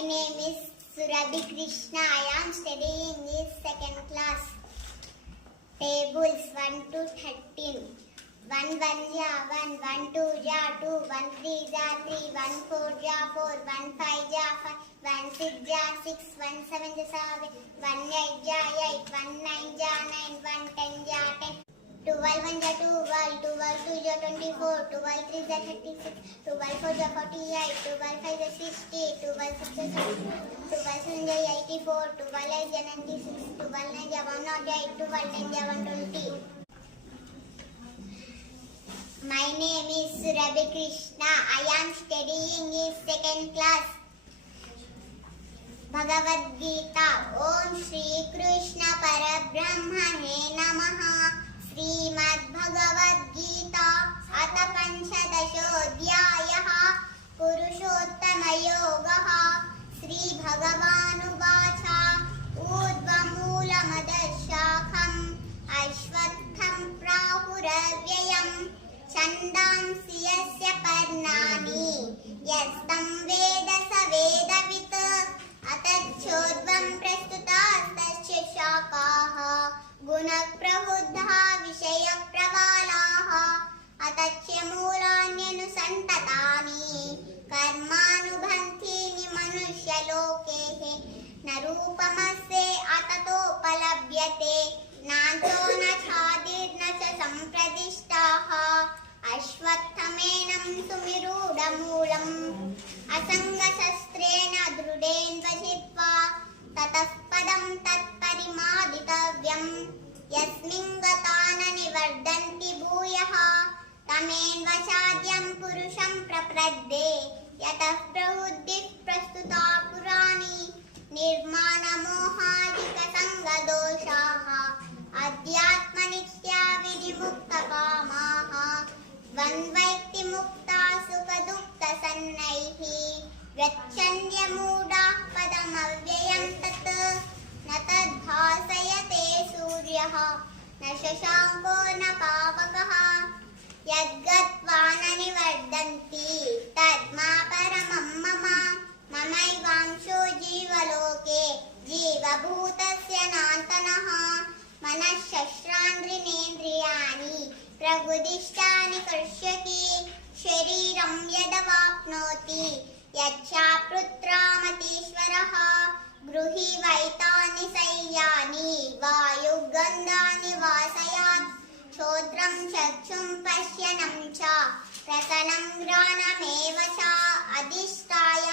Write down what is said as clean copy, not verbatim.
My name is Surabhi Krishna. I am studying in second class. Tables 1 to 13. 1 1 ja 1, 1 2 ja 2, 1 3 ja 3, 1 4 ja 4, 1 5 ja 5, 1 6 ja 6, 1 7 ja 7, 1 8 ja 8, 1 9 ja 9, 1 10 ja 10. 12 1 ja 12, 12 2 ja 24, 12 3 ja 36, 12 4 ja 48, 12 5 ja 60, 12 6 ja 70, 12 7 ja 84, 12 8 ja 96, 12 9 ja 108, 12 10 ja 120. My name is Surabhi Krishna. I am studying in second class. Bhagavad Gita. Om Shri Krishna Parabrahmane Namaha. Srimad Bhagavad Gita. Atha Panchadashodhyayah. Purushottama Yogaha. Sri Bhagavanubhacha. Urdhvamoolamadarshakham. Ashvatham Prahuravyayam. छन्दांसि यस्य पर्णानि यस्तं वेद स वेदवित् अतच्छोर्ध्वं प्रस्तुतास्तस्य शाखाः गुणप्रबुद्धा विषयप्रवालाः अतच्च मूलान्यनुसन्ततानि कर्मानुबन्धीनि मनुष्यलोके न रूपमस्ये अततोपलभ्यते नान्तो न छादिर्न च सम्प्रदिष्टाः अश्वत्थमेनं सुविरूढमूलम् असङ्गशस्त्रेण दृढेन्वजित्वा ततः पदं तत्परिमादितव्यम् यस्मिन् गता न निवर्धन्ति भूयः तमेन्वशाद्यं पुरुषं प्रपद्ये यतः प्रवृत्तिः प्रस्तुता पुराणी निर्माणमोहादिकसङ्गदोषाः अध्यात्मनित्या विनिमुक्तकामाः द्वन्द्वैक्ति मुक्ता सुखदुःखसन्नैः गच्छन्त्यमूढाः पदमव्ययं तत् न तद्भासयते सूर्यः न शशाङ्को न पावकः यद्गत्वा न निवर्धन्ति तद्मा परमं मम ममैवांशो जीवलोके जीवभूतस्य नान्तनः मनःशस्त्राण्रेन्द्रियाणि प्रबुदिष्टानि कर्ष्यति शरीरं यदवाप्नोति यच्चाप्युत्क्रामतीश्वरः गृहीत्वैतानि शय्यानि वायुगन्धानि वासयात् श्रोत्रं चक्षुं पश्यनं च रसनं घ्राणमेव च अधिष्ठाय